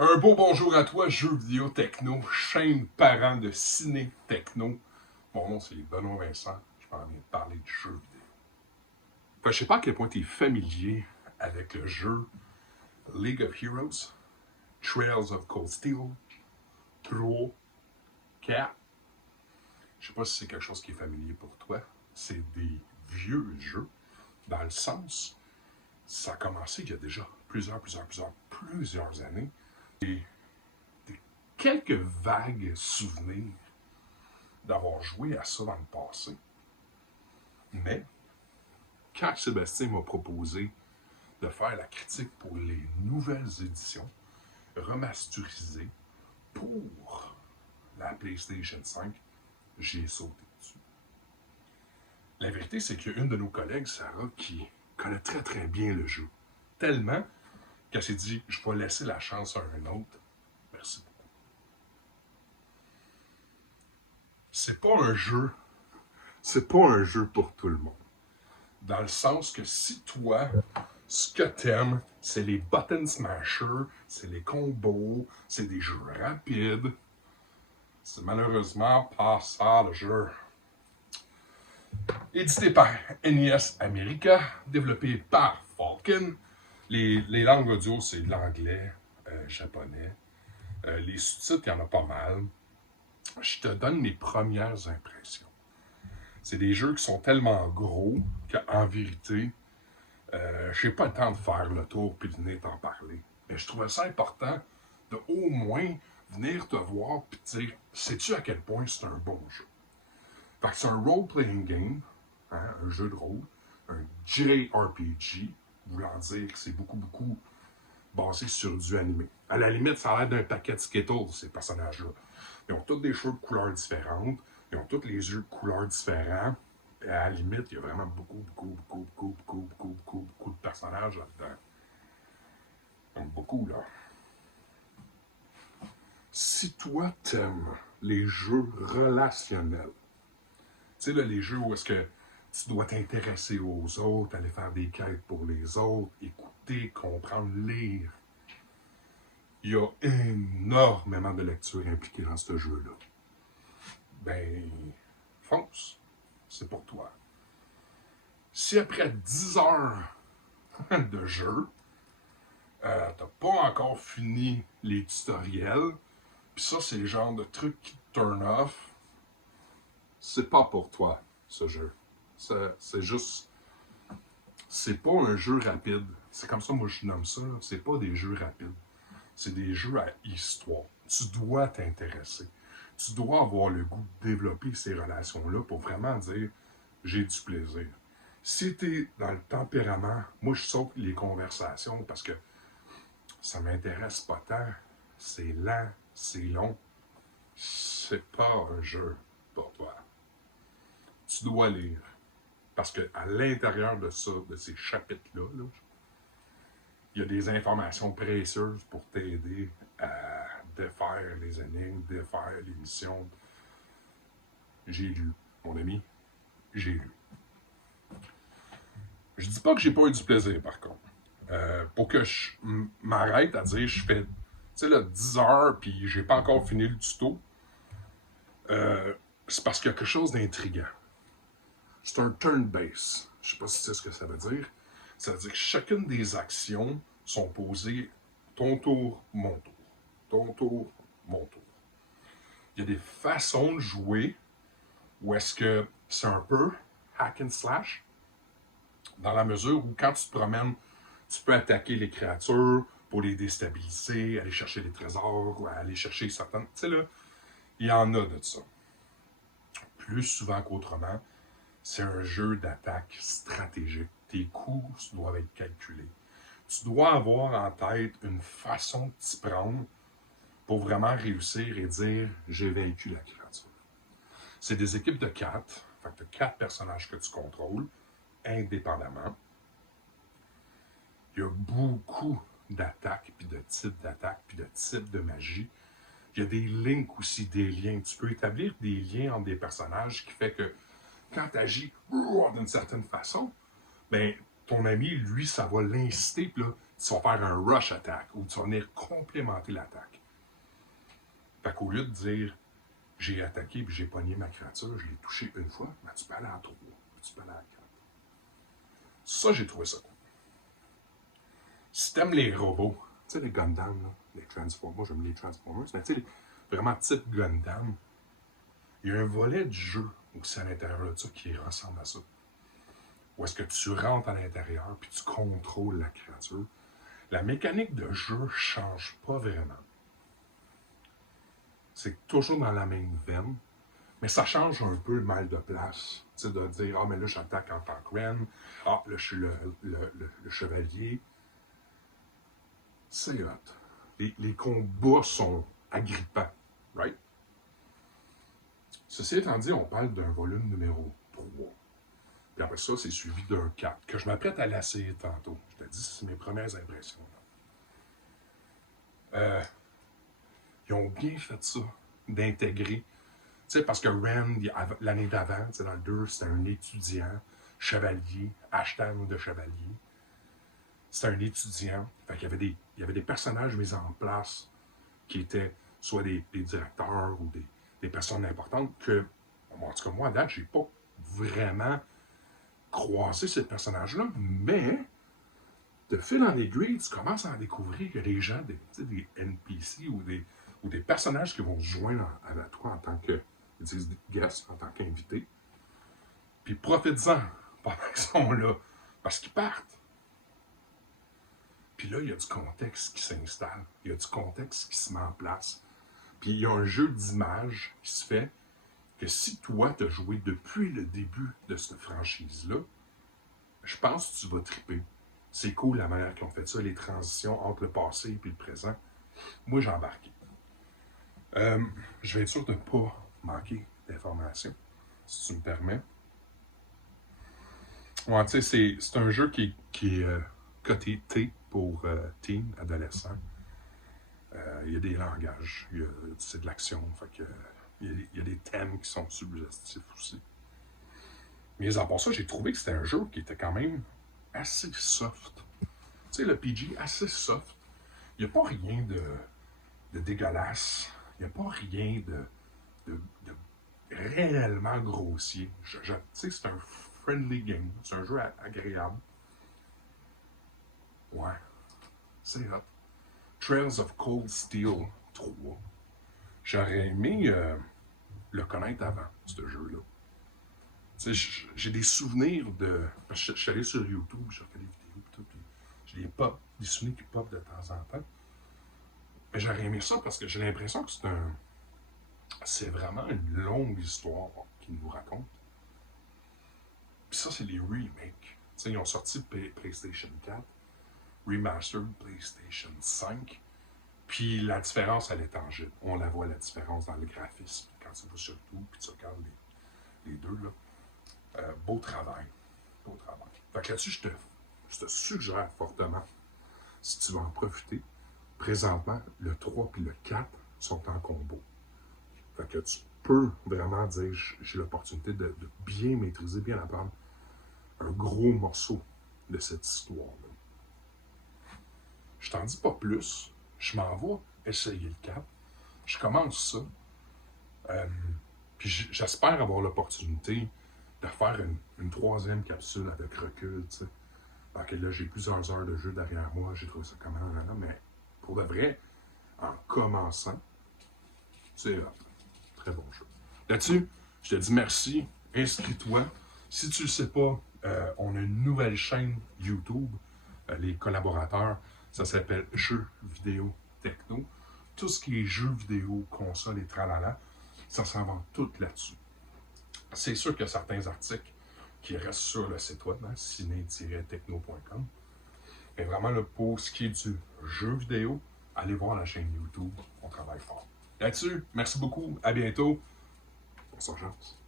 Un beau bonjour à toi, jeux vidéo techno, chaîne parent de ciné techno. Mon nom c'est Benoît Vincent, je m'en viens de parler de jeux vidéo. Je sais pas à quel point tu es familier avec le jeu League of Heroes, Trails of Cold Steel, 3, 4. Je sais pas si c'est quelque chose qui est familier pour toi. C'est des vieux jeux, dans le sens, ça a commencé il y a déjà plusieurs années. Et quelques vagues souvenirs d'avoir joué à ça dans le passé. Mais, quand Sébastien m'a proposé de faire la critique pour les nouvelles éditions remasterisées pour la PlayStation 5, j'ai sauté dessus. La vérité, c'est qu'il y a une de nos collègues, Sarah, qui connaît très bien le jeu. Tellement qu'elle s'est dit, je vais laisser la chance à un autre. Merci beaucoup. C'est pas un jeu pour tout le monde. Dans le sens que si toi, ce que t'aimes, c'est les button smashers, c'est les combos, c'est des jeux rapides, c'est malheureusement pas ça le jeu. Édité par NES America, développé par Falcon. Les langues audio, c'est de l'anglais, japonais. Les sous-titres, il y en a pas mal. Je te donne mes premières impressions. C'est des jeux qui sont tellement gros qu'en vérité, j'ai pas le temps de faire le tour puis de venir t'en parler. Mais je trouvais ça important de au moins venir te voir puis te dire, sais-tu à quel point c'est un bon jeu? Fait que c'est un role-playing game, hein, un jeu de rôle, un JRPG, voulant dire que c'est beaucoup basé sur du animé. À la limite, ça a l'air d'un paquet de Skittles, ces personnages-là. Ils ont tous des cheveux de couleurs différentes, ils ont tous les yeux de couleurs différents. Et à la limite, il y a vraiment beaucoup de personnages là-dedans. Donc beaucoup, là. Si toi, t'aimes les jeux relationnels, tu sais, là, les jeux où est-ce que tu dois t'intéresser aux autres, aller faire des quêtes pour les autres, écouter, comprendre, lire. Il y a énormément de lecture impliquée dans ce jeu-là. Ben, fonce. C'est pour toi. Si après 10 heures de jeu, t'as pas encore fini les tutoriels, puis ça, c'est le genre de truc qui te turn off, c'est pas pour toi, ce jeu. C'est juste... C'est pas un jeu rapide. C'est comme ça, moi, je nomme ça. C'est pas des jeux rapides. C'est des jeux à histoire. Tu dois t'intéresser. Tu dois avoir le goût de développer ces relations-là pour vraiment dire « j'ai du plaisir ». Si t'es dans le tempérament, moi, je saute les conversations parce que ça m'intéresse pas tant. C'est lent, c'est long. C'est pas un jeu pour toi. Tu dois lire. Parce qu'à l'intérieur de ça, de ces chapitres-là, il y a des informations précieuses pour t'aider à défaire les énigmes, défaire les missions. J'ai lu, mon ami, j'ai lu. Je dis pas que j'ai pas eu du plaisir, par contre. Pour que je m'arrête à dire, je fais, tu sais, là, 10 heures, puis j'ai pas encore fini le tuto, c'est parce qu'il y a quelque chose d'intriguant. C'est un turn-based. Je sais pas si c'est ce que ça veut dire. Ça veut dire que chacune des actions sont posées ton tour, mon tour. Ton tour, mon tour. Il y a des façons de jouer où est-ce que c'est un peu hack and slash, dans la mesure où quand tu te promènes, tu peux attaquer les créatures pour les déstabiliser, aller chercher des trésors, aller chercher certaines... Tu sais là, il y en a de ça. Plus souvent qu'autrement, c'est un jeu d'attaque stratégique. Tes coups doivent être calculés. Tu dois avoir en tête une façon de t'y prendre pour vraiment réussir et dire « j'ai vaincu la créature ». C'est des équipes de 4. Fait que tu as 4 personnages que tu contrôles, indépendamment. Il y a beaucoup d'attaques, puis de types d'attaques, puis de types de magie. Il y a des links aussi, des liens. Tu peux établir des liens entre des personnages qui fait que quand tu agis d'une certaine façon, ben, ton ami, lui, ça va l'inciter, puis là, tu vas faire un rush attack ou tu vas venir complémenter l'attaque. Fait qu'au lieu de dire j'ai attaqué puis j'ai pogné ma créature, je l'ai touché une fois, ben, tu peux aller à 3, tu peux aller à 4. Ça, j'ai trouvé ça cool. Si t'aimes les robots, tu sais, les Gundam, là, les Transformers, moi j'aime les Transformers, mais tu sais, vraiment type Gundam, il y a un volet du jeu aussi à l'intérieur de ça qui ressemble à ça. Où est-ce que tu rentres à l'intérieur puis tu contrôles la créature. La mécanique de jeu ne change pas vraiment. C'est toujours dans la même veine, mais ça change un peu le mal de place. Tu sais, de dire, ah, mais là, j'attaque en tant que reine. Ah, là, je suis le chevalier. C'est hot. Les combats sont agrippants, right? Ceci étant dit, on parle d'un volume numéro 3. Puis après ça, c'est suivi d'un 4, que je m'apprête à l'essayer tantôt. Je te dis, c'est mes premières impressions. Ils ont bien fait ça, d'intégrer. Tu sais, parce que Rand, l'année d'avant, dans le 2, c'était un étudiant, chevalier, hashtag de chevalier. C'était un étudiant. Fait qu'il y avait des personnages mis en place qui étaient soit des directeurs ou des personnes importantes que, en tout cas, moi, à date, j'ai pas vraiment croisé ces personnages-là, mais de fil en aiguille, tu commences à découvrir que les gens, des NPC ou des personnages qui vont se joindre à toi en tant que, ils disent guest, en tant qu'invité. Puis profites-en pendant qu'ils sont là, parce qu'ils partent. Puis là, il y a du contexte qui s'installe, il y a du contexte qui se met en place. Puis il y a un jeu d'image qui se fait que si toi, tu as joué depuis le début de cette franchise-là, je pense que tu vas triper. C'est cool la manière qu'ils ont fait ça, les transitions entre le passé et le présent. Moi, j'ai embarqué. Je vais être sûr de ne pas manquer d'informations, si tu me permets. Ouais, tu sais, c'est un jeu qui est coté T pour teen, adolescent. Il y a des langages, c'est de l'action, fait que, il y a des thèmes qui sont suggestifs aussi. Mais à part ça, j'ai trouvé que c'était un jeu qui était quand même assez soft. Tu sais, le PG, assez soft. Il n'y a pas rien de dégueulasse. Il n'y a pas rien de réellement grossier. Tu sais, c'est un friendly game. C'est un jeu agréable. Ouais, c'est hot. Trails of Cold Steel 3. J'aurais aimé le connaître avant, ce jeu-là. Tu sais, j'ai des souvenirs de. Parce que je suis allé sur YouTube, j'ai regardé des vidéos et tout, puis j'ai des souvenirs qui pop de temps en temps. Mais j'aurais aimé ça parce que j'ai l'impression que c'est vraiment une longue histoire qu'ils nous racontent. Puis ça, c'est les remakes. Tu sais, ils ont sorti PlayStation 4, Remastered PlayStation 5, puis la différence, elle est tangible. On la voit, la différence dans le graphisme. Quand tu vas sur YouTube, puis tu regardes les deux, là. Beau travail. Beau travail. Fait que là-dessus, je te suggère fortement, si tu veux en profiter, présentement, le 3 et le 4 sont en combo. Fait que tu peux vraiment dire, j'ai l'opportunité de bien maîtriser, bien apprendre un gros morceau de cette histoire-là. Je t'en dis pas plus. Je m'en vais essayer le 4. Je commence ça. Puis j'espère avoir l'opportunité de faire une troisième capsule avec recul, tu sais. Ok, là, j'ai plusieurs heures de jeu derrière moi, j'ai trouvé ça comment, mais pour de vrai, en commençant, c'est très bon jeu. Là-dessus, je te dis merci, inscris-toi. Si tu ne le sais pas, on a une nouvelle chaîne YouTube, les collaborateurs, ça s'appelle Jeux vidéo techno. Tout ce qui est jeux vidéo, console et tralala, ça s'en va tout là-dessus. C'est sûr qu'il y a certains articles qui restent sur le site web, ciné-techno.com. Mais vraiment, là, pour ce qui est du jeu vidéo, allez voir la chaîne YouTube. On travaille fort. Là-dessus, merci beaucoup. À bientôt. On s'en chance.